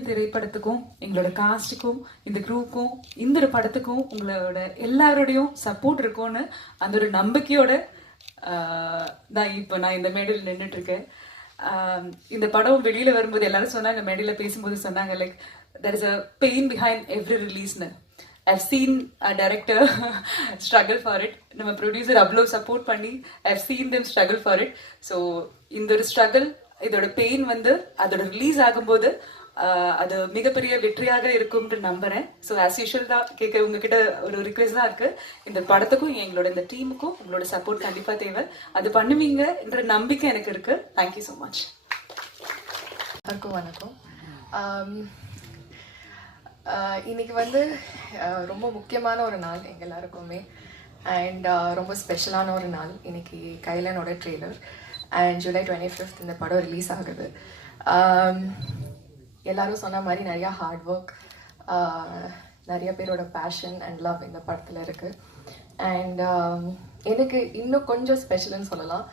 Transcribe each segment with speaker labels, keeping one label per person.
Speaker 1: திரைப்படத்துக்கும் எங்களோட காஸ்டுக்கும் இந்த குரூப்புக்கும் இந்த ஒரு படத்துக்கும் உங்களோட எல்லாரோடையும் சப்போர்ட் இருக்கும்னு அந்த ஒரு நம்பிக்கையோட நான் தான் இப்போ நான் இந்த மேடையில் நின்றுட்டு இருக்கேன் இந்த படம் வெளியில் வரும்போது எல்லாரும் சொன்னாங்க மேடையில் பேசும்போது சொன்னாங்க like there is a pain behind every ரிலீஸ்னு I've seen a director struggle for it நம்ம ப்ரொடியூசர் அவ்வளோ சப்போர்ட் பண்ணி I've seen them struggle for it so இந்த ஒரு ஸ்ட்ரகிள் இதோட பெயின் வந்து அதோட ரிலீஸ் ஆகும்போது அது மிகப்பெரிய வெற்றியாக இருக்கும்னு நம்புறேன். ஸோ ஆஸ் யூஷுவல் தான் கேட்க உங்ககிட்ட ஒரு ரிக்வெஸ்ட் தான் இருக்கு. இந்த படத்துக்கும் எங்களோட இந்த டீமுக்கும் உங்களோட சப்போர்ட் கண்டிப்பாக தேவை. அது பண்ணுவீங்கன்ற நம்பிக்கை எனக்கு இருக்கு. தேங்க்யூ ஸோ மச்
Speaker 2: வணக்கம். வணக்கம் இன்னைக்கு வந்து ரொம்ப முக்கியமான ஒரு நாள் எங்கள் எல்லாருக்குமே அண்ட் ரொம்ப ஸ்பெஷலான ஒரு நாள் இன்னைக்கு கைலனோட trailer and July twenty fifth இந்த படம் ரிலீஸ் ஆகுது. எல்லாரும் சொன்ன மாதிரி நிறையா ஹார்ட் ஒர்க் நிறைய பேரோட பேஷன் அண்ட் லவ் இந்த படத்தில் இருக்குது அண்ட் um, எனக்கு இன்னும் கொஞ்சம் ஸ்பெஷல்னு சொல்லலாம்.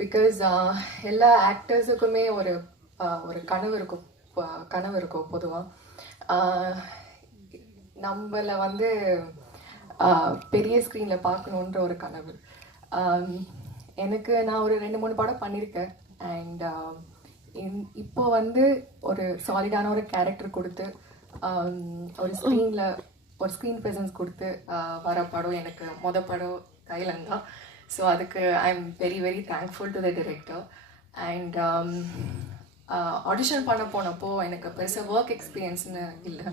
Speaker 2: பிகாஸ் எல்லா ஆக்டர்ஸுக்குமே ஒரு ஒரு கனவு இருக்கும். கனவு இருக்கும் பொதுவாக நம்மளை வந்து பெரிய ஸ்க்ரீனில் பார்க்கணுன்ற ஒரு கனவு. எனக்கு நான் ஒரு ரெண்டு மூணு படம் பண்ணியிருக்கேன் அண்ட் இப்போ வந்து ஒரு சாலிடான ஒரு கேரக்டர் கொடுத்து um, ஒரு ஸ்க்ரீனில் ஒரு ஸ்க்ரீன் ப்ரெசன்ஸ் கொடுத்து uh, வர படம் எனக்கு மொத படம் கைலன் தான். ஸோ அதுக்கு I am very very thankful to the director and audition பண்ண போனப்போ எனக்கு பெருசாக ஒர்க் எக்ஸ்பீரியன்ஸ்னு இல்லை.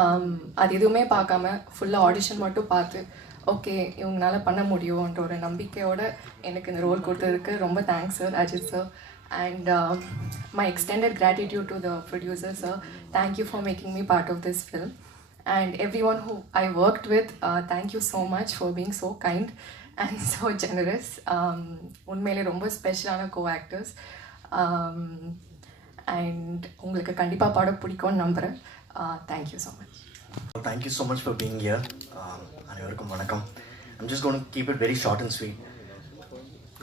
Speaker 2: Um, அது எதுவுமே பார்க்காம ஃபுல்லாக ஆடிஷன் மட்டும் பார்த்து ஓகே இவங்களால பண்ண முடியும்ன்ற ஒரு நம்பிக்கையோட எனக்கு இந்த ரோல் கொடுத்ததுக்கு ரொம்ப thanks sir Ajith sir And my extended gratitude to the producer sir thank you for making me part of this film and everyone who I worked with, uh, thank you so much for being so kind and so generous. Um, உண்மையிலே ரொம்ப ஸ்பெஷலான co actors and உங்களுக்கு கண்டிப்பாக பாடம் பிடிக்கும்னு நம்புகிறேன் thank you so much
Speaker 3: Well, thank you so much for being here. Um, அனைவருக்கும் வணக்கம் I'm just going to keep it very short and sweet.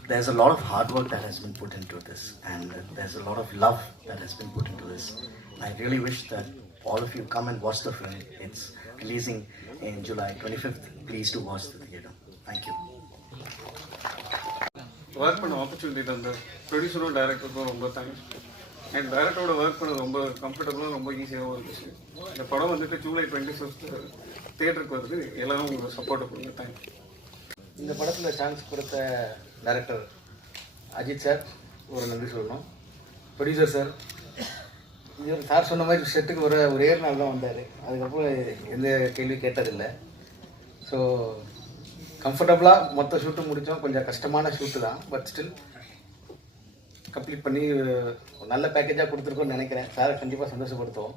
Speaker 3: There's a lot of hard work that has been put into this, and there's a lot of love that has been put into this. I really wish that all of you come and watch the film. It's releasing in July 25th. Please do watch the theater. Thank you.
Speaker 4: Work பண்ண opportunity தந்த ப்ரொடியூசரும் டைரக்டருக்கும் ரொம்ப thanks and டைரக்டரோட work பண்ண ரொம்ப கம்ஃபர்டபுளாக ரொம்ப ஈஸியாகவும் இருந்துச்சு இந்த படம் வந்துட்டு ஜூலை டுவெண்ட்டி ஃபிஃப்த் தேட்டருக்கு வருது எல்லாரும் உங்களுக்கு சப்போர்ட் கொடுங்க தேங்க்ஸ்
Speaker 5: இந்த படத்தில் சான்ஸ் கொடுத்த டைரக்டர் அஜித் சார் ஒரு நன்றி சொல்லணும். ப்ரொடியூசர் சார் இவர் சார் சொன்ன மாதிரி செட்டுக்கு ஒரு ஒரே நாள் தான் வந்தார். அதுக்கப்புறம் எந்த கேள்வி கேட்டதில்லை. ஸோ கம்ஃபர்டபுளாக மொத்த ஷூட்டும் முடித்தோம். கொஞ்சம் கஷ்டமான ஷூட்டு தான். பட் ஸ்டில் கம்ப்ளீட் பண்ணி நல்ல பேக்கேஜாக கொடுத்துருக்கோன்னு நினைக்கிறேன். சாரை கண்டிப்பாக சந்தோஷப்படுத்துவோம்.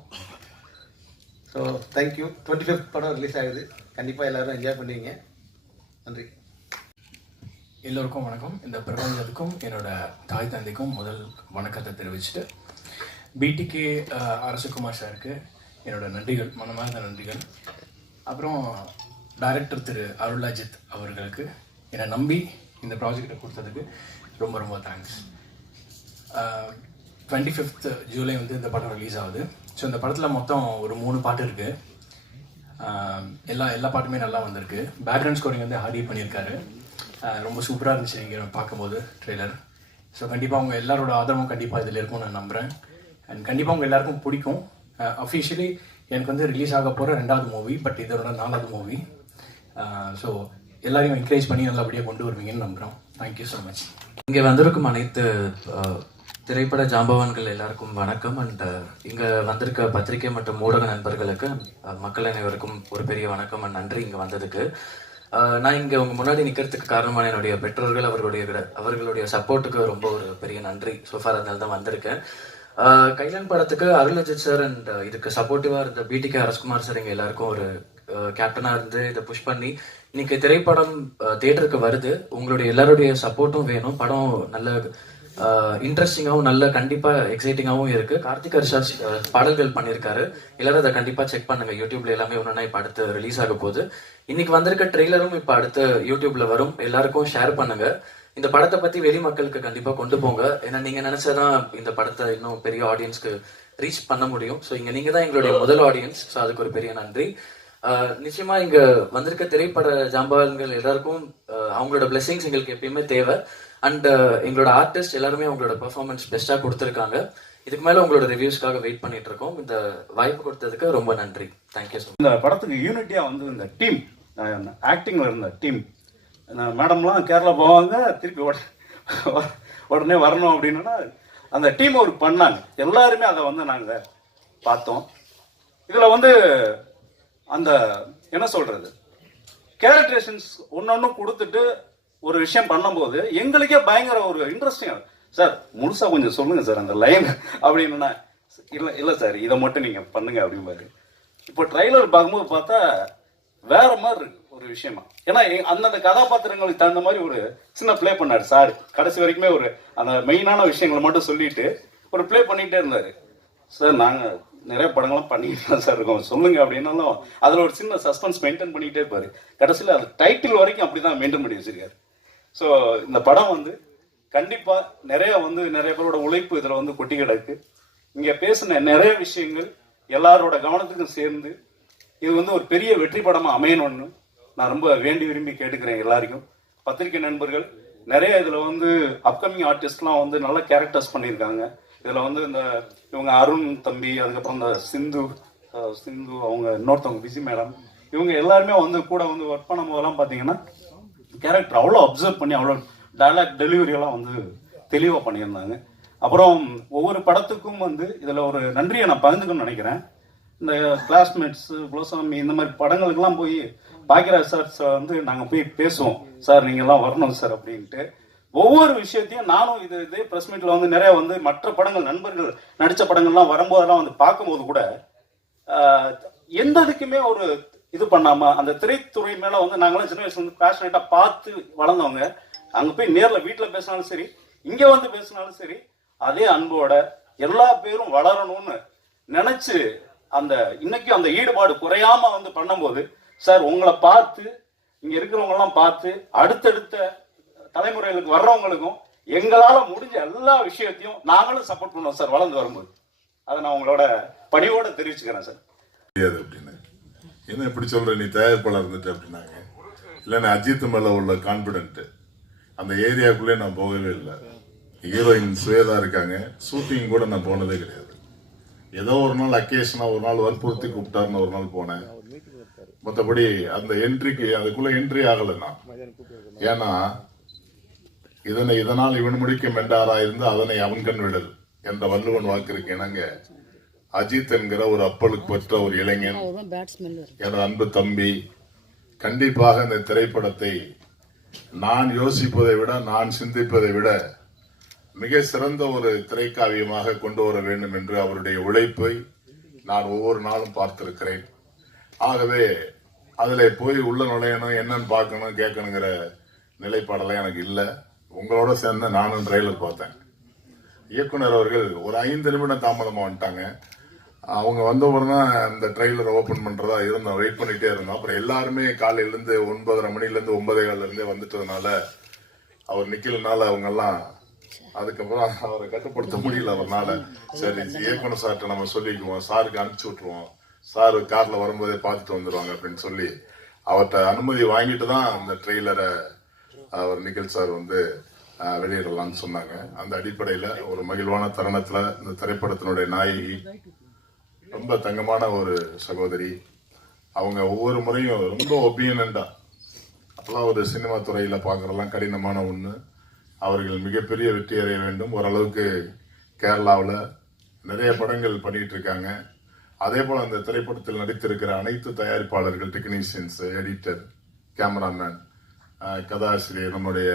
Speaker 5: So thank you twenty fifth படம் ரிலீஸ் ஆகுது. கண்டிப்பாக எல்லோரும் என்ஜாய் பண்ணுவீங்க. நன்றி.
Speaker 6: எல்லோருக்கும் வணக்கம். இந்த பிரபஞ்சத்துக்கும் என்னோட தாய் தந்தைக்கும் முதல் வணக்கத்தை தெரிவிச்சுட்டு பிடிகே அரசகுமார் சாருக்கு என்னோட நன்றிகள் மனமார்ந்த நன்றிகள். அப்புறம் டைரக்டர் திரு அருளாஜித் அவர்களுக்கு என்னை நம்பி இந்த ப்ராஜெக்டை கொடுத்ததுக்கு ரொம்ப ரொம்ப தேங்க்ஸ் டுவெண்ட்டி ஃபிஃப்த் ஜூலை வந்து இந்த படம் ரிலீஸ் ஆகுது. ஸோ இந்த படத்தில் மொத்தம் ஒரு மூணு பாட்டு இருக்குது எல்லா எல்லா பாட்டுமே நல்லா வந்திருக்கு. பேக்ரவுண்ட் ஸ்கோரிங் வந்து ஹாரி பண்ணியிருக்காரு. ரொம்ப சூப்பராக இருந்துச்சு நீங்கள் பார்க்கும்போது ட்ரெய்லர் ஸோ கண்டிப்பாக அவங்க எல்லாரோட ஆதரவும் கண்டிப்பாக இதில் இருக்கும்னு நான் நம்புகிறேன் அண்ட் கண்டிப்பாக அவங்க எல்லாருக்கும் பிடிக்கும். அஃபிஷியலி எனக்கு வந்து ரிலீஸ் ஆக போகிற ரெண்டாவது மூவி பட் இதோட நாலாவது மூவி ஸோ எல்லாரையும் என்கரேஜ் பண்ணி நல்லபடியாக கொண்டு வருவீங்கன்னு நம்புகிறோம் தேங்க்யூ ஸோ மச்
Speaker 7: இங்கே வந்திருக்கும் அனைத்து திரைப்பட ஜாம்பவான்கள் எல்லாருக்கும் வணக்கம். அண்ட் இங்கே வந்திருக்க பத்திரிகை மற்றும் ஊடக நண்பர்களுக்கு மக்கள் அனைவருக்கும் ஒரு பெரிய வணக்கம் அண்ட் நன்றி இங்கே வந்ததுக்கு. நான் இங்கே உங்கள் முன்னாடி நிற்கிறதுக்கு காரணமான என்னுடைய பெற்றோர்கள் அவர்களுடைய அவர்களுடைய சப்போர்ட்டுக்கு ரொம்ப ஒரு பெரிய நன்றி. சோஃபார் அதனால தான் வந்திருக்கேன். அஹ், கைலன் படத்துக்கு அருள்ஜித் சார் அண்ட் இதுக்கு சப்போர்ட்டிவாக இருந்த பிடிகே அரஸ்குமார் சார் இங்கே எல்லாருக்கும் ஒரு கேப்டனாக இருந்து இதை புஷ் பண்ணி இன்னைக்கு திரைப்படம் தேட்டருக்கு வருது. உங்களுடைய எல்லாருடைய சப்போர்ட்டும் வேணும். படம் நல்ல இன்ட்ரெஸ்டிங்காகவும் நல்ல கண்டிப்பாக எக்ஸைட்டிங்காகவும் இருக்கு. கார்த்திக் ஹர்ஷாஸ் பாடல்கள் பண்ணியிருக்காரு எல்லாரும் அதை கண்டிப்பாக செக் பண்ணுங்க. யூடியூப்ல எல்லாமே ஒன்றுனா இப்போ அடுத்து ரிலீஸ் ஆக போகுது. இன்னைக்கு வந்திருக்க ட்ரெய்லரும் இப்போ அடுத்து யூடியூப்ல வரும். எல்லாருக்கும் ஷேர் பண்ணுங்க. இந்த படத்தை பத்தி வெளி மக்களுக்கு கண்டிப்பா கொண்டு போங்க. ஏன்னா நீங்க நினைச்சதான் இந்த படத்தை இன்னும் பெரிய ஆடியன்ஸ்க்கு ரீச் பண்ண முடியும். ஸோ இங்க நீங்க தான் எங்களுடைய முதல் ஆடியன்ஸ் ஸோ அதுக்கு ஒரு பெரிய நன்றி. ஆஹ் நிச்சயமா இங்க வந்திருக்க திரைப்பட ஜாம்பவான்கள் எல்லாருக்கும் அவங்களோட பிளெஸிங்ஸ் எங்களுக்கு எப்பயுமே தேவை. அண்ட் எங்களோட ஆர்டிஸ்ட் எல்லாருமே அவங்களோட பெர்ஃபார்மன்ஸ் பெஸ்டா கொடுத்துருக்காங்க. இதுக்கு மேல உங்களோட ரிவ்யூஸ்க்காக வெயிட் பண்ணிட்டு இருக்கோம் இந்த வாய்ப்பு கொடுத்ததுக்கு ரொம்ப நன்றி. தேங்க்யூ ஸோ
Speaker 8: இந்த படத்துக்கு யூனிட்டியாக வந்து இந்த டீம் ஆக்டிங்கில் இருந்த டீம் மேடம்லாம் கேரளா போவாங்க திருப்பி உடனே வரணும் அப்படின்னா அந்த டீம் ஒர்க் பண்ணாங்க. எல்லாருமே அதை வந்து நாங்கள் பார்த்தோம். இதில் வந்து அந்த என்ன சொல்கிறது கேரக்டரேஷன்ஸ் ஒன்று கொடுத்துட்டு ஒரு விஷயம் பண்ணும்போது எங்களுக்கே பயங்கர ஒரு இன்ட்ரெஸ்டிங் சார் முழுசா கொஞ்சம் சொல்லுங்க சார் அந்த லைன் அப்படின்னா இல்லை இல்லை சார் இதை மட்டும் நீங்கள் பண்ணுங்க அப்படிம்பாரு இப்போ ட்ரைலர் பார்க்கும்போது பார்த்தா வேற மாதிரி இருக்கு ஒரு விஷயமா. ஏன்னா அந்தந்த கதாபாத்திரங்களுக்கு தகுந்த மாதிரி ஒரு சின்ன ப்ளே பண்ணார் சார். கடைசி வரைக்குமே ஒரு அந்த மெயினான விஷயங்களை மட்டும் சொல்லிட்டு ஒரு ப்ளே பண்ணிகிட்டே இருந்தார். சார் நாங்கள் நிறைய படங்கள்லாம் பண்ணிக்கிட்டு தான் சார் இருக்கோம். சொல்லுங்க அப்படின்னாலும் அதில் ஒரு சின்ன சஸ்பென்ஸ் மெயின்டைன் பண்ணிக்கிட்டே இருப்பார். கடைசியில் அது டைட்டில் வரைக்கும் அப்படி தான் மெயின்டைன் பண்ணி வச்சிருக்காரு. ஸோ இந்த படம் வந்து கண்டிப்பாக நிறைய வந்து நிறைய பேரோட உழைப்பு இதில் வந்து கொட்டி கிடக்கு. இங்கே பேசின நிறைய விஷயங்கள் எல்லாரோட கவனத்துக்கும் சேர்ந்து இது வந்து ஒரு பெரிய வெற்றி படமாக அமையணும்னு நான் ரொம்ப வேண்டி விரும்பி கேட்டுக்கிறேன் எல்லாருக்கும். பத்திரிகை நண்பர்கள் நிறைய இதில் வந்து அப்கமிங் ஆர்டிஸ்ட்லாம் வந்து நல்ல கேரக்டர்ஸ் பண்ணியிருக்காங்க. இதில் வந்து இந்த இவங்க அருண் தம்பி அதுக்கப்புறம் இந்த சிந்து சிந்து அவங்க இன்னொருத்தவங்க பிஸி மேடம் இவங்க எல்லாருமே வந்து கூட வந்து ஒர்க் பண்ணும் போதெல்லாம் பார்த்தீங்கன்னா கேரக்டர் அவ்வளோ அப்சர்வ் பண்ணி அவ்வளோ டைலாக் டெலிவரியெல்லாம் வந்து தெளிவாக பண்ணியிருந்தாங்க. அப்புறம் ஒவ்வொரு படத்துக்கும் வந்து இதில் ஒரு நன்றியை நான் பகிர்ந்துக்கணும்னு நினைக்கிறேன். இந்த கிளாஸ்மேட்ஸு குலசாமி இந்த மாதிரி படங்களுக்கெல்லாம் போய் பாக்கியராஜ் சார் வந்து நாங்கள் போய் பேசுவோம். சார் நீங்கள்லாம் வரணும் சார் அப்படின்ட்டு. ஒவ்வொரு விஷயத்தையும் நானும் இது இதே ப்ரெஸ் மீட்டில் வந்து நிறையா வந்து மற்ற படங்கள் நண்பர்கள் நடித்த படங்கள்லாம் வரும்போதெல்லாம் வந்து பார்க்கும்போது கூட எந்த இதுக்குமே ஒரு இது பண்ணாமல் அந்த திரைத்துறை மேலே வந்து நாங்களாம் சின்ன வயசுல வந்து பேஷனேட்டாக பார்த்து வளர்ந்தவங்க. அங்கே போய் நேரில் வீட்டில் பேசினாலும் சரி இங்கே வந்து பேசினாலும் சரி அதே அன்போட எல்லா பேரும் வளரணும்னு நினச்சி அந்த இன்னைக்கும் அந்த ஈடுபாடு குறையாம வந்து பண்ணும்போது சார் உங்களை பார்த்து இங்கே இருக்கிறவங்களாம் பார்த்து அடுத்தடுத்த தலைமுறைகளுக்கு வர்றவங்களுக்கும் எங்களால் முடிஞ்ச எல்லா விஷயத்தையும் நாங்களும் சப்போர்ட் பண்ணுவோம் சார் வளர்ந்து வரும்போது. அதை நான் உங்களோட பணியோட தெரிவிச்சுக்கிறேன் சார்
Speaker 9: தெரியாது அப்படின்னு. என்ன இப்படி சொல்ற? நீ தயாரிப்பாளர் இருந்துட்டு அப்படின்னாங்க. இல்லை அஜித் மேல உள்ள கான்பிடென்ட்டு அந்த ஏரியாக்குள்ளே நான் போகவே இல்லை. ஹீரோயின் சுவேதா இருக்காங்க. ஷூட்டிங் கூட நான் போனதே கிடையாது. ஏதோ ஒரு நாள் அக்கேஷனா ஒரு நாள் வற்புறுத்தி கூப்பிட்டாருன்னு ஒரு நாள் போனேன். மற்றபடி அந்த என்ட்ரிக்கு அதுக்குள்ள என்ட்ரி ஆகலை நான். ஏன்னா இதனை இதனால் இவன் முடிக்க மெண்டாரா இருந்து அதனை அவன் கண் விடல் என்ற வள்ளுவன் வாக்கிற்கு இணங்க அஜித் என்கிற ஒரு அப்பலுக்கு பெற்ற ஒரு இளைஞன். எனது அன்பு தம்பி. கண்டிப்பாக இந்த திரைப்படத்தை நான் யோசிப்பதை விட நான் சிந்திப்பதை விட மிக சிறந்த ஒரு திரைக்காவியமாக கொண்டு வர வேண்டும் என்று அவருடைய உழைப்பை நான் ஒவ்வொரு நாளும் பார்த்திருக்கிறேன். ஆகவே அதில் போய் உள்ள நுழையணும் என்னன்னு பார்க்கணும் கேட்கணுங்கிற நிலைப்பாடெல்லாம் எனக்கு இல்லை. உங்களோட சேர்ந்து நானும் ட்ரெய்லர் பார்த்தேன். இயக்குனர் அவர்கள் ஒரு ஐந்து நிமிடம் தாமதமாக வந்துட்டாங்க. அவங்க வந்த உடனே அந்த ட்ரெய்லரை ஓப்பன் பண்ணுறதா இருந்தோம். வெயிட் பண்ணிகிட்டே இருந்தோம். அப்புறம் எல்லாருமே காலையிலேருந்து ஒன்பதரை மணிலேருந்து ஒன்பதே காலிலேருந்தே வந்துட்டதுனால அவர் நிக்கலனால அவங்கெல்லாம் அதுக்கப்புறம் அவரை கட்டுப்படுத்த முடியல அவர்னால. சரி இயக்குனர் சார்கிட்ட நம்ம சொல்லிக்குவோம். சாருக்கு அனுப்பிச்சி விட்ருவோம் சார் காரில் வரும்போதே பார்த்துட்டு வந்துடுவாங்க அப்படின்னு சொல்லி அவர்கிட்ட அனுமதி வாங்கிட்டு தான் அந்த ட்ரெய்லரை அவர் நிக்கில் சார் வந்து வெளியிடலாம்னு சொன்னாங்க. அந்த அடிப்படையில் ஒரு மகிழ்வான தருணத்தில் இந்த திரைப்படத்தினுடைய நாயகி ரொம்ப தங்கமான ஒரு சகோதரி. அவங்க ஒவ்வொரு முறையும் ரொம்ப ஒபீனண்டா அப்பெல்லாம் ஒரு சினிமா துறையில் பார்க்கறதெல்லாம் கடினமான ஒன்று அவர்கள் மிகப்பெரிய வெற்றி அடைய வேண்டும். ஓரளவுக்கு கேரளாவில் நிறைய படங்கள் பண்ணிகிட்டு இருக்காங்க. அதே போல் அந்த திரைப்படத்தில் நடித்திருக்கிற அனைத்து தயாரிப்பாளர்கள் டெக்னீஷியன்ஸ் எடிட்டர் கேமராமேன் கதாசிரியர் நம்முடைய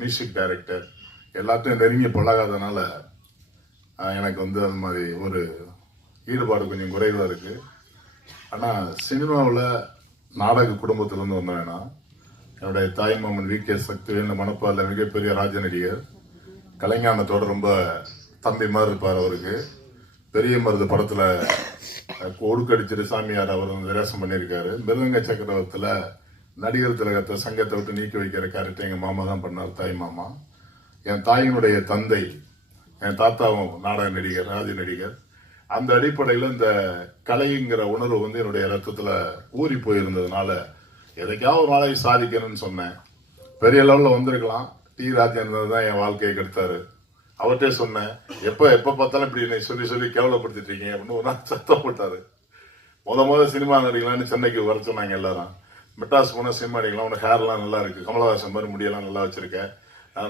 Speaker 9: மியூசிக் டைரக்டர் எல்லாத்தையும் நெருங்கி பழகாதனால எனக்கு வந்து அது மாதிரி ஒரு ஈடுபாடு கொஞ்சம் குறைவாக இருக்குது ஆனால் சினிமாவில் நாடக குடும்பத்திலேருந்து வந்தேன்னா என்னுடைய தாய்மாமன் வி. கே. சக்திவேல் மணப்பாலில் மிகப்பெரிய ராஜ நடிகர் கலைஞானத்தோட ரொம்ப தம்பி மாதிரி இருப்பார் அவருக்கு. பெரிய மருது படத்தில் ஒடுக்கடிச்சிட்டு சாமியார் அவர் வந்து ரேசம் பண்ணியிருக்காரு. மிருதங்க சக்கரவர்த்தியில் நடிகர் திலகத்தை சங்கத்தை விட்டு நீக்கி வைக்கிற கேரக்டர் எங்கள் மாமா தான் பண்ணார் தாய் மாமா. என் தாயினுடைய தந்தை என் தாத்தாவும் நாடக நடிகர் ராஜ நடிகர் அந்த அடிப்படையில் இந்த கலைங்கிற உணர்வு வந்து என்னுடைய ரத்தத்தில் ஊறி போயிருந்ததுனால எதைக்காவது ஒரு நாளைக்கு சாதிக்கணும்னு சொன்னேன். பெரிய லெவலில் வந்திருக்கலாம். டி ராஜேந்திரன் தான் என் வாழ்க்கையை கெடுத்தாரு. அவர்கிட்டே சொன்னேன் எப்போ எப்போ பார்த்தாலும் இப்படி என்னை சொல்லி சொல்லி கேவலப்படுத்திட்டு இருக்கீங்க அப்படின்னு ஒரு நாள் சத்தம் போட்டார். முத முத சினிமா நடிக்கலாம்னு சென்னைக்கு வர சொன்னாங்க எல்லாரும். மெட்ராஸ் போனால் சினிமா நடிக்கலாம் உனக்கு ஹேர்லாம் நல்லா இருக்கு. கமலஹாசன் மாதிரி முடியெல்லாம் நல்லா வச்சிருக்கேன்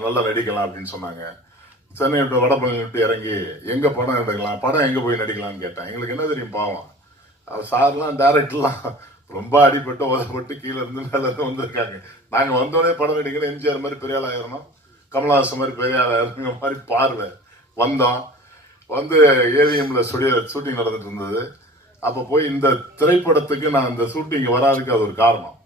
Speaker 9: நல்லா நடிக்கலாம் அப்படின்னு சொன்னாங்க. சென்னை விட்டு வடபழனி விட்டு இறங்கி எங்க படம் எடுக்கலாம் படம் எங்க போய் நடிக்கலாம்னு கேட்டேன். எங்களுக்கு என்ன தெரியும் பாவம்? அவர் சார்லாம் டேரக்டர்லாம் ரொம்ப அடிபட்டு உதப்பட்டு கீழே இருந்து மேல வந்திருக்காங்க. நாங்க வந்தோடனே படம் நடிக்கணும் எம்ஜிஆர் மாதிரி பெரிய ஆள் ஆயிரணும் கமலஹாசன் மாதிரி பெரிய ஆள் ஆயிரணுங்க மாதிரி பார்வை வந்தோம். வந்து ஏவிஎம்ல ஸ்டுடியோ ஷூட்டிங் நடந்துட்டு இருந்தது. அப்ப போய் இந்த திரைப்படத்துக்கு நான் இந்த ஷூட்டிங் வராதுக்கு அது ஒரு காரணம்.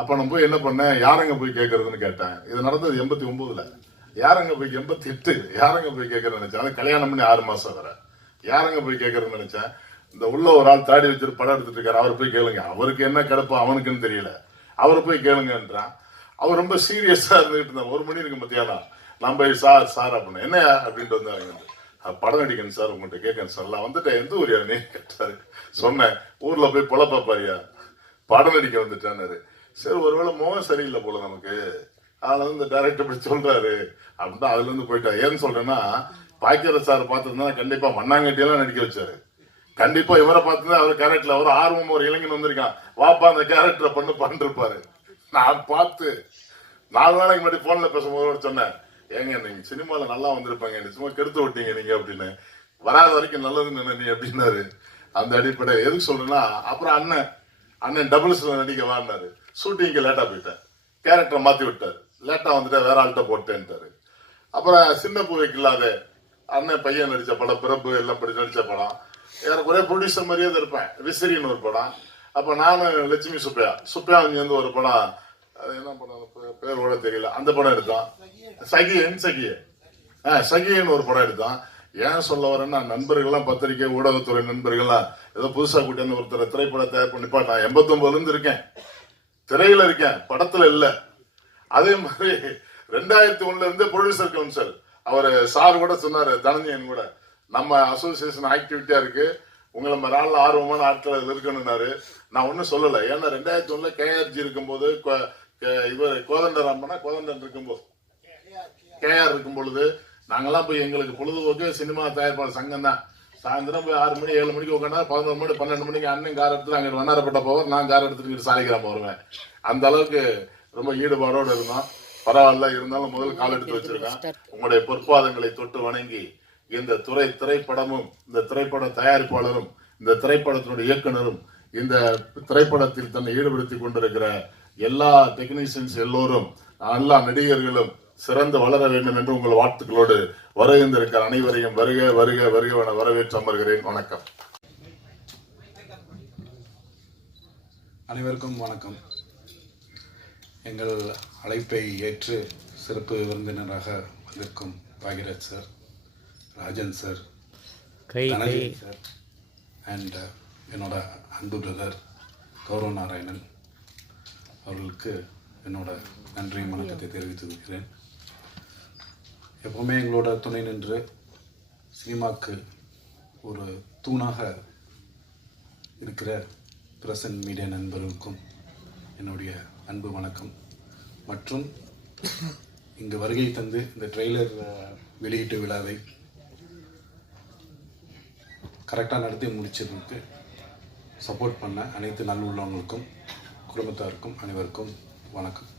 Speaker 9: அப்ப நான் போய் என்ன பண்ணேன்? யாரங்க போய் கேட்கறதுன்னு கேட்டேன். இது நடந்தது எண்பத்தி ஒன்பதுல யாரங்க போய் எண்பத்தி எட்டு யாரங்க போய் கேட்கறேன்னு நினைச்சேன் கல்யாணம் பண்ணி ஆறு மாசம் வர யாரங்க போய் கேட்கறேன்னு நினைச்சேன் இந்த உள்ள ஒரு ஆள் தாடி வச்சுட்டு படம் எடுத்துட்டு இருக்காரு. அவர் போய் கேளுங்க. அவருக்கு என்ன கிடப்பு அவனுக்குன்னு தெரியல. அவர் போய் கேளுங்கன்றான். அவர் ரொம்ப சீரியஸா இருந்துகிட்டு இருந்தார் ஒரு மணி இருக்கு மத்தியானம். நான் போய் சார் சார் அப்படின்னு. என்ன அப்படின்ட்டு வந்தாங்க படம் நடிக்கணும் சார். உங்கள்கிட்ட கேட்கணும் சார். நான் வந்துட்டேன். எந்த ஊர் நீ கேட்டாரு. சொன்னேன். ஊர்ல போய் பொழப்பா பாரியா? படம் நடிக்க வந்துட்டானாரு சரி ஒருவேளை முகம் சரியில்லை போல நமக்கு. அதில் இந்த டைரக்டர் இப்படி சொல்றாரு. அப்படின்னா அதுல இருந்து போயிட்டா. ஏன்னு சொல்றேன்னா பாக்கியர சார் பார்த்துருந்தா கண்டிப்பா மண்ணாங்கட்டியெல்லாம் நடிக்க வச்சாரு. கண்டிப்பா இவரை பார்த்து அவர் கேரக்டர்ல அவர் ஆர்வம் ஒரு இளைஞன் வந்திருக்கான். வாப்பா அந்த கேரக்டரை பண்ணு பண்ணிருப்பாரு நான் பார்த்து நாலு நாளைக்கு முன்னாடி போன்ல பேசும்போது சொன்னேன் ஏங்க நீங்க சினிமால நல்லா வந்திருப்பாங்க. சும்மா கெடுத்து விட்டீங்க நீங்க அப்படின்னு. வராத வரைக்கும் நல்லதுன்னு நீ அப்படின்னாரு. அந்த அடிப்படை எதுக்கு சொல்றேன்னா அப்புறம் அண்ணன் அண்ணன் டபுள்ஸ்ல நடிக்க வாடினாரு ஷூட்டிங்க்கு லேட்டா போயிட்டேன் கேரக்டரை மாத்தி விட்டாரு. லேட்டாக வந்துட்டு வேற ஆள்கிட்ட போட்டேன்ட்டாரு. அப்புறம் சின்ன பூவைக்கு இல்லாத அண்ணன் பையன் நடித்த படம் பிறப்பு எல்லாம் படி நடித்த படம். எனக்கு ஒரே ப்ரொடியூசர் மாதிரியே தான் இருப்பேன். விசிறின்னு ஒரு படம். அப்போ நானும் லட்சுமி சுப்பையா. சுப்பையா இங்கேருந்து ஒரு படம். அது என்ன படம்? பேர் கூட தெரியல. அந்த படம் எடுத்தோம். சகியன் சகிய ஆ சகியன்னு ஒரு படம் எடுத்தோம். ஏன் சொல்ல வரேன்னா நண்பர்கள்லாம் பத்திரிக்கை ஊடகத்துறை நண்பர்கள்லாம் ஏதோ புதுசாக கூட்டியான்னு ஒருத்தர் திரைப்படம் தயார் பண்ணி நான் எண்பத்தொம்பதுலேருந்து இருக்கேன். திரையில் இருக்கேன். படத்தில் இல்லை. அதே மாதிரி ரெண்டாயிரத்தி ஒண்ணுல இருந்து ப்ரொடியூசர் கவுன்சில் அவர் சார் கூட சொன்னாரு தனஞ்சயன் கூட. நம்ம அசோசியேஷன் ஆக்டிவிட்டியா இருக்கு. உங்களை மாதிரி ஆள் ஆர்வமான ஆட்கள் இருக்கணும்னாரு. நான் ஒன்றும் சொல்லலை. ஏன்னா ரெண்டாயிரத்தி ஒண்ணுல கேஆர்ஜி இருக்கும்போது கொ- கே- இவர் கோதண்டராமனா கோதண்டன் இருக்கும்போது. கேஆர் இருக்கும் பொழுது நாங்கெல்லாம் போய் எங்களுக்கு பொழுதுபோக்கு சினிமா தயாரிப்பாளர் சங்கம் தான். சாயந்தரம் போய் ஆறு மணி ஏழு மணிக்கு உட்காந்து பதினொரு மணி பன்னெண்டு மணிக்கு அண்ணன் கார் எடுத்து அங்கே வண்ணாரப்பட்ட போவார் நான் கார் எடுத்துட்டு இங்கிட்டு வருவேன். அந்த அளவுக்கு ரொம்ப ஈடுபாடோடு இருந்தோம் பரவாயில்ல இருந்தாலும் முதல் கால் எடுத்து வச்சிருக்கேன். உங்களுடைய பொற்பாதங்களை தொட்டு வணங்கி இந்த துறை திரைப்படமும் இந்த திரைப்பட தயாரிப்பாளரும் இந்த திரைப்படத்தினுடைய இயக்குனரும் இந்த திரைப்படத்தில் தன்னை ஈடுபடுத்திக் கொண்டிருக்கிற எல்லா டெக்னீஷியன்ஸ் எல்லோரும் எல்லா நடிகர்களும் சிறந்து வளர வேண்டும் என்று உங்கள் வாழ்த்துக்களோடு வருகின்றிருக்கிற அனைவரையும் வருக வருக வருக என வரவேற்று அமர்கிறேன். வணக்கம்.
Speaker 10: அனைவருக்கும் வணக்கம். எங்கள் அழைப்பை ஏற்று சிறப்பு விருந்தினராக வந்திருக்கும் Bhagyaraj sir Rajan sir sir and என்னோட அன்பு பிரதர் கௌரவ நாராயணன் அவர்களுக்கு என்னோட நன்றி வணக்கத்தை தெரிவித்துக் கொள்கிறேன். எப்போவுமே எங்களோட துணை நின்று சினிமாக்கு ஒரு தூணாக இருக்கிற பிரசன்ட் மீடியா நண்பர்களுக்கும் என்னுடைய அன்பு வணக்கம். மற்றும் இங்கு வருகை தந்து இந்த ட்ரெய்லர் வெளியீட்டு விழாவை கரெக்டாக நடத்தி முடிச்சதுக்கு சப்போர்ட் பண்ண அனைத்து நல்லுள்ளவங்களுக்கும் குடும்பத்தாருக்கும் அனைவருக்கும் வணக்கம்.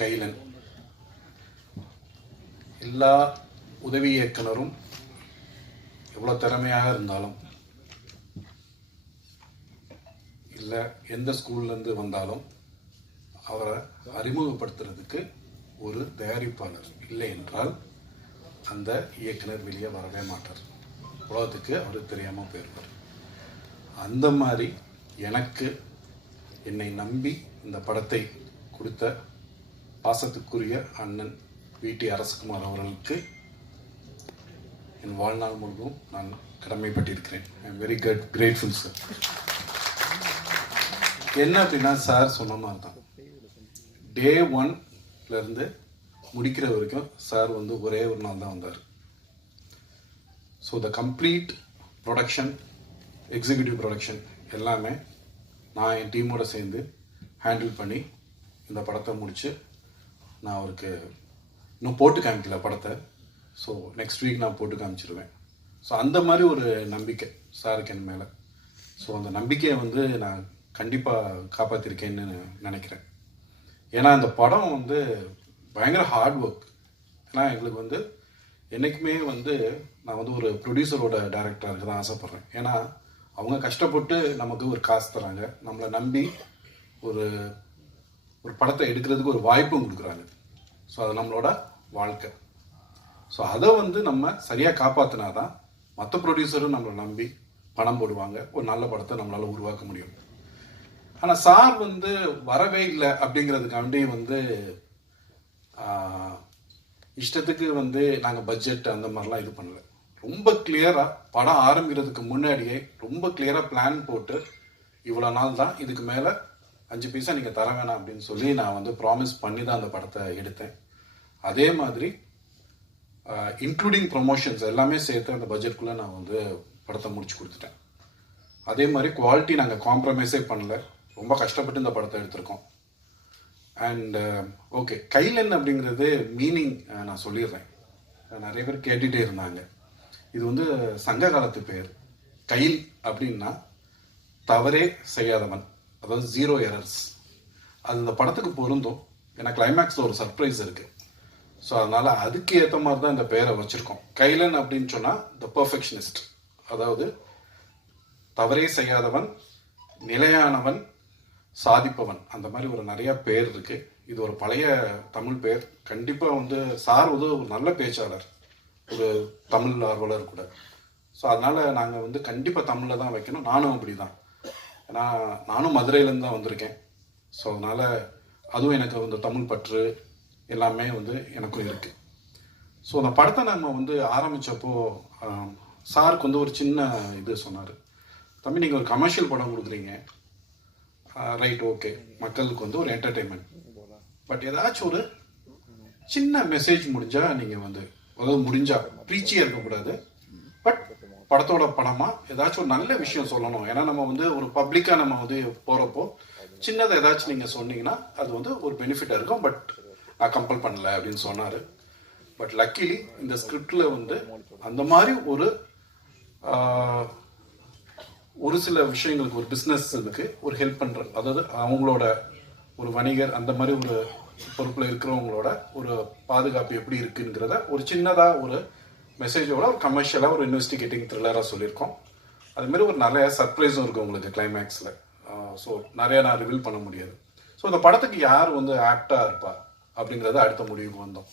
Speaker 10: கைலன். எல்லா உதவி இயக்குனரும் எவ்வளோ திறமையாக இருந்தாலும் இல்லை எந்த ஸ்கூல்லேருந்து வந்தாலும் அவரை அறிமுகப்படுத்துறதுக்கு ஒரு தயாரிப்பாளர் இல்லை என்றால் அந்த இயக்குனர் வெளியே வரவே மாட்டார். உலகத்துக்கு அவர் தெரியாமல் போயிடுவார் அந்த மாதிரி எனக்கு என்னை நம்பி இந்த படத்தை கொடுத்த பாசத்துக்குரிய அண்ணன் விடி அரசகுமார் அவர்களுக்கு என் வாழ்நாள் முழுவதும் நான் கடமைப்பட்டிருக்கிறேன். I am very good grateful sir என்ன அப்படின்னா சார் சொன்ன மாதிரி தான் டே ஒன்லேருந்து முடிக்கிற வரைக்கும் சார் வந்து ஒரே ஒரு நாள் தான் வந்தார். So the complete production executive production எல்லாமே நான் என் டீமோட சேர்ந்து ஹேண்டில் பண்ணி இந்த படத்தை முடித்து நான் அவருக்கு இன்னும் போட்டு காமிக்கல படத்தை. ஸோ நெக்ஸ்ட் வீக் நான் போட்டு காமிச்சிருவேன். ஸோ அந்த மாதிரி ஒரு நம்பிக்கை சாருக்கு என் மேலே. ஸோ அந்த நம்பிக்கையை வந்து நான் கண்டிப்பாக காப்பாற்றிருக்கேன்னு நினைக்கிறேன். ஏன்னா அந்த படம் வந்து பயங்கர ஹார்ட் ஒர்க் ஏன்னா எங்களுக்கு வந்து என்றைக்குமே வந்து நான் வந்து ஒரு ப்ரொடியூசரோட டேரக்டராக இருக்க தான் ஆசைப்பட்றேன். ஏன்னா அவங்க கஷ்டப்பட்டு நமக்கு ஒரு காசு தராங்க. நம்மளை நம்பி ஒரு ஒரு படத்தை எடுக்கிறதுக்கு ஒரு வாய்ப்பும் கொடுக்குறாங்க. ஸோ அது நம்மளோட வாழ்க்கை. ஸோ அதை வந்து நம்ம சரியாக காப்பாற்றினா தான் மற்ற ப்ரொடியூசரும் நம்மளை நம்பி பணம் போடுவாங்க. ஒரு நல்ல படத்தை நம்மளால் உருவாக்க முடியும். ஆனால் சார் வந்து வரவே இல்லை அப்படிங்கிறதுக்காண்டி வந்து இஷ்டத்துக்கு வந்து நாங்கள் பட்ஜெட் அந்த மாதிரிலாம் இது பண்ணல. ரொம்ப கிளியராக படம் ஆரம்பிக்கிறதுக்கு முன்னாடியே ரொம்ப கிளியராக பிளான் போட்டு இவ்வளோ நாள் தான் இதுக்கு மேலே அஞ்சு பைசா நீங்கள் தர வேணாம் அப்படின்னு சொல்லி நான் வந்து ப்ராமிஸ் பண்ணி தான் அந்த படத்தை எடுத்தேன். அதே மாதிரி இன்க்ளூடிங் ப்ரொமோஷன்ஸ் எல்லாமே சேர்த்து அந்த பட்ஜெட்குள்ளே நான் வந்து படத்தை முடிச்சு கொடுத்துட்டேன். அதே மாதிரி குவாலிட்டி நாங்கள் காம்ப்ரமைஸே பண்ணல. ரொம்ப கஷ்டப்பட்டு இந்த படத்தை எடுத்திருக்கோம். அண்ட் ஓகே கைலன் அப்படிங்கிறது மீனிங் uh, நான் சொல்லிடுறேன். நிறைய பேர் கேட்டுகிட்டே இருந்தாங்க. இது வந்து சங்க காலத்து பேர். கைல் அப்படின்னா தவறே செய்யாதவன். அதாவது ஜீரோ எரர்ஸ் அது இந்த படத்துக்கு பொருந்தும். ஏன்னா கிளைமேக்ஸில் ஒரு சர்ப்ரைஸ் இருக்குது ஸோ அதனால் அதுக்கு ஏற்ற மாதிரி தான் இந்த பேரை வச்சுருக்கோம். கைலன் அப்படின்னு சொன்னால் த பர்ஃபெக்ஷனிஸ்ட் அதாவது தவறே செய்யாதவன் நிலையானவன் சாதிப்பவன். அந்த மாதிரி ஒரு நிறைய பேர் இருக்கு. இது ஒரு பழைய தமிழ் பேர். கண்டிப்பாக வந்து சார் வந்து ஒரு நல்ல பேச்சாளர். ஒரு தமிழ் ஆர்வலர் கூட. ஸோ அதனால் நாங்கள் வந்து கண்டிப்பாக தமிழில் தான் வைக்கணும். நானும் அப்படி தான் ஏன்னா நானும் மதுரையிலேருந்து தான் வந்திருக்கேன். ஸோ அதனால் அதுவும் எனக்கு வந்து தமிழ் பற்று எல்லாமே வந்து எனக்கும் இருக்குது ஸோ அந்த படத்தை நம்ம வந்து ஆரம்பித்தப்போ சாருக்கு வந்து ஒரு சின்ன இது சொன்னார். தம்பி நீங்கள் ஒரு கமர்ஷியல் படம் கொடுக்குறீங்க. ரைட் ஓகே மக்களுக்கு வந்து ஒரு என்டர்டெயின்மெண்ட் பட் ஏதாச்சும் ஒரு சின்ன மெசேஜ் முடிஞ்சா நீங்கள் வந்து அதாவது முடிஞ்சா ப்ரீச்சியாக இருக்கக்கூடாது. பட் படத்தோட படமாக ஏதாச்சும் ஒரு நல்ல விஷயம் சொல்லணும். ஏன்னா நம்ம வந்து ஒரு பப்ளிக்காக நம்ம வந்து போகிறப்போ சின்னதை ஏதாச்சும் நீங்கள் சொன்னீங்கன்னா அது வந்து ஒரு பெனிஃபிட்டாக இருக்கும். பட் நான் கம்பல் பண்ணல அப்படின்னு சொன்னார். பட் லக்கிலி இந்த ஸ்கிரிப்டில் வந்து அந்த மாதிரி ஒரு ஒரு சில விஷயங்களுக்கு ஒரு பிஸ்னஸ்க்கு ஒரு ஹெல்ப் பண்ணுற அதாவது அவங்களோட ஒரு வணிகர் அந்த மாதிரி ஒரு பொறுப்பில் இருக்கிறவங்களோட ஒரு பாதுகாப்பு எப்படி இருக்குங்கிறத ஒரு சின்னதாக ஒரு மெசேஜோட ஒரு கமர்ஷியலாக ஒரு இன்வெஸ்டிகேட்டிங் த்ரில்லராக சொல்லியிருக்கோம். அது மாதிரி ஒரு நிறைய சர்ப்ரைஸும் இருக்குது உங்களுக்கு கிளைமேக்ஸில் ஸோ நிறைய நான் ரிவீல் பண்ண முடியாது. ஸோ இந்த படத்துக்கு யார் வந்து ஆப்டாக இருப்பா அப்படிங்கிறத அடுத்த முடிவுக்கு வந்தோம்.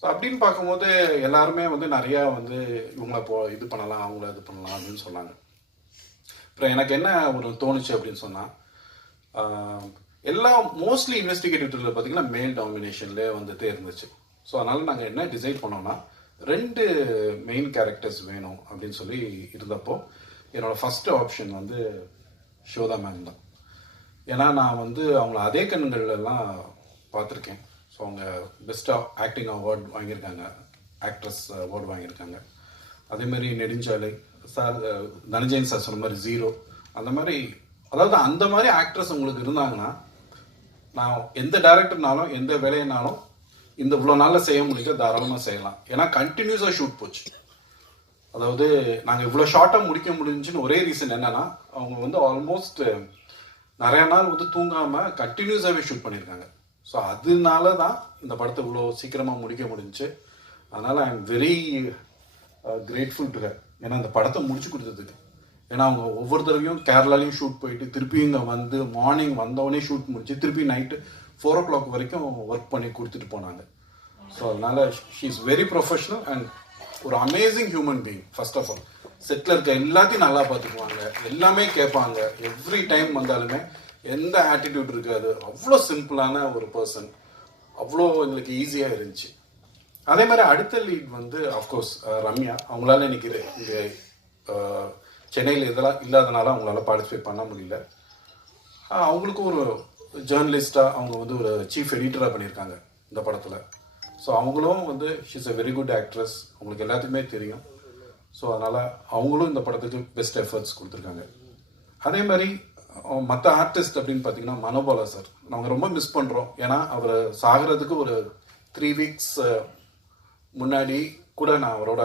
Speaker 10: ஸோ அப்படின்னு பார்க்கும்போது எல்லாருமே வந்து நிறையா வந்து இவங்கள போ இது பண்ணலாம் அவங்கள இது பண்ணலாம் அப்படின்னு சொன்னாங்க. அப்புறம் எனக்கு என்ன ஒரு தோணுச்சு அப்படின்னு சொன்னால் எல்லா மோஸ்ட்லி இன்வெஸ்டிகேட்டிவ் த்ரில்லர் பார்த்தீங்கன்னா மேல் டாமினேஷன்லேயே வந்துட்டே இருந்துச்சு. ஸோ அதனால் நாங்கள் என்ன டிசைட் பண்ணோம்னா ரெண்டு மெயின் கேரக்டர்ஸ் வேணும் அப்படின்னு சொல்லி இருந்தப்போ என்னோட ஃபர்ஸ்ட் ஆப்ஷன் வந்து ஷோதா மேம் தான். ஏன்னா நான் வந்து அவங்கள அதே கண்ணுங்கள்ல பார்த்துருக்கேன் ஸோ அவங்க பெஸ்ட்டாக ஆக்டிங் அவார்ட் வாங்கியிருக்காங்க ஆக்ட்ரஸ் அவார்டு வாங்கியிருக்காங்க. அதேமாதிரி நெடுஞ்சாலை சார் தனஞ்சயன் சார் சொன்ன மாதிரி ஜீரோ அந்த மாதிரி அதாவது அந்த மாதிரி ஆக்ட்ரஸ் உங்களுக்கு இருந்தாங்கன்னா நான் எந்த டேரக்டர்னாலும் எந்த வேலையினாலும் இந்த இவ்வளோ நாளில் செய்ய முடியல தாராளமாக செய்யலாம். ஏன்னா கண்டினியூஸாக ஷூட் போச்சு. அதாவது நாங்கள் இவ்வளோ ஷார்ட்டாக முடிக்க முடிஞ்சுன்னு ஒரே ரீசன் என்னன்னா அவங்க வந்து ஆல்மோஸ்ட் நிறைய நாள் வந்து தூங்காமல் கண்டினியூஸாகவே ஷூட் பண்ணியிருக்காங்க. ஸோ அதனால தான் இந்த படத்தை இவ்வளோ சீக்கிரமாக முடிக்க முடிஞ்சுச்சு அதனால் I am very grateful to ஏன்னா அந்த படத்தை முடிச்சு கொடுத்ததுக்கு. ஏன்னா அவங்க ஒவ்வொரு தடவையும் கேரளாலையும் ஷூட் போயிட்டு திருப்பி இங்கே வந்து மார்னிங் வந்தவொடனே ஷூட் முடிச்சு திருப்பி நைட்டு ஃபோர் ஓ கிளாக் வரைக்கும் ஒர்க் பண்ணி கொடுத்துட்டு போனாங்க. ஸோ அதனால she is very professional and ஒரு amazing human being first of all settle இருக்க எல்லாத்தையும் நல்லா பார்த்துக்குவாங்க. எல்லாமே கேட்பாங்க. எவ்ரி டைம் வந்தாலுமே எந்த ஆட்டிடியூட் இருக்காது. அவ்வளோ சிம்பிளான ஒரு பர்சன் அவ்வளோ எங்களுக்கு ஈஸியாக இருந்துச்சு. அதே மாதிரி அடுத்த லீட் வந்து அஃப்கோர்ஸ் ரம்யா. அவங்களால இன்னைக்கு இது- சென்னையில் இதெல்லாம் இல்லாதனால அவங்களால பார்ட்டிசிபேட் பண்ண முடியல. அவங்களுக்கும் ஒரு ஜேர்னலிஸ்டாக அவங்க வந்து ஒரு சீஃப் எடிட்டராக பண்ணியிருக்காங்க இந்த படத்தில். ஸோ அவங்களும் வந்து she's a very good actress உங்களுக்கு எல்லாத்துக்குமே தெரியும். ஸோ அதனால் அவங்களும் இந்த படத்துக்கு பெஸ்ட் எஃபர்ட்ஸ் கொடுத்துருக்காங்க. அதே மாதிரி மற்ற ஆர்டிஸ்ட் அப்படின்னு பார்த்தீங்கன்னா மனோபாலா சார். நாங்கள் ரொம்ப மிஸ் பண்ணுறோம் ஏன்னா அவர் சாகிறதுக்கு ஒரு த்ரீ வீக்ஸ் முன்னாடி கூட நான் அவரோட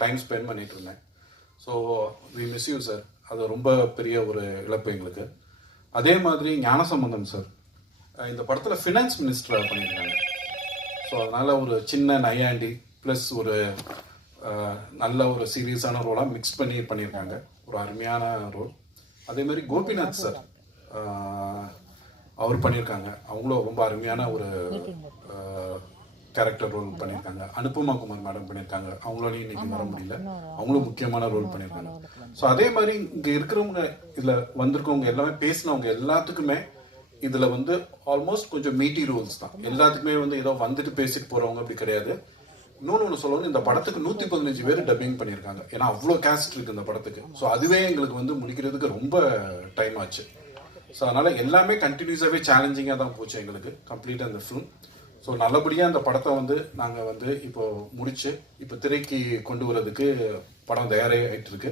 Speaker 10: டைம் ஸ்பெண்ட் பண்ணிட்டு இருந்தேன் so we miss you sir அது ரொம்ப பெரிய ஒரு இழப்பு எங்களுக்கு. அதே மாதிரி ஞானசம்பந்தம் சார் இந்த படத்தில் ஃபினான்ஸ் மினிஸ்டராக பண்ணியிருக்காங்க. ஸோ அதனால் ஒரு சின்ன நையாண்டி ப்ளஸ் ஒரு நல்ல ஒரு சீரியஸான ரோலாக மிக்ஸ் பண்ணி பண்ணியிருக்காங்க. ஒரு அருமையான ரோல் அதே மாதிரி கோபிநாத் சார் அவர் பண்ணியிருக்காங்க. அவங்களும் ரொம்ப அருமையான ஒரு கேரக்டர் ரோல் பண்ணியிருக்காங்க அனுபமா குமார் மேடம் பண்ணியிருக்காங்க அவங்களாலையும் இன்னைக்கு வர முடியல. அவங்களும் முக்கியமான ரோல் பண்ணியிருக்காங்க ஸோ அதே மாதிரி இங்கே இருக்கிறவங்க இதில் வந்திருக்கவங்க எல்லாமே பேசினவங்க எல்லாத்துக்குமே இதில் வந்து ஆல்மோஸ்ட் கொஞ்சம் மீட்டி ரோல்ஸ் தான். எல்லாத்துக்குமே வந்து ஏதோ வந்துட்டு பேசிட்டு போகிறவங்க அப்படி கிடையாது. இன்னொன்று ஒன்று சொல்லணும் இந்த படத்துக்கு நூற்றி பதினஞ்சு பேர் டப்பிங் பண்ணியிருக்காங்க ஏன்னா அவ்வளோ கேஸ்ட் இருக்கு இந்த படத்துக்கு. ஸோ அதுவே எங்களுக்கு வந்து முடிக்கிறதுக்கு ரொம்ப டைம் ஆச்சு. ஸோ அதனால் எல்லாமே கண்டினியூஸாகவே சேலஞ்சிங்காக தான் போச்சு எங்களுக்கு. கம்ப்ளீட்டாக இந்த ஃபிலிம் ஸோ நல்லபடியாக அந்த படத்தை வந்து நாங்கள் வந்து இப்போ முடிச்சு இப்போ திரைக்கு கொண்டு வரதுக்கு படம் தயாராகிட்டு இருக்கு.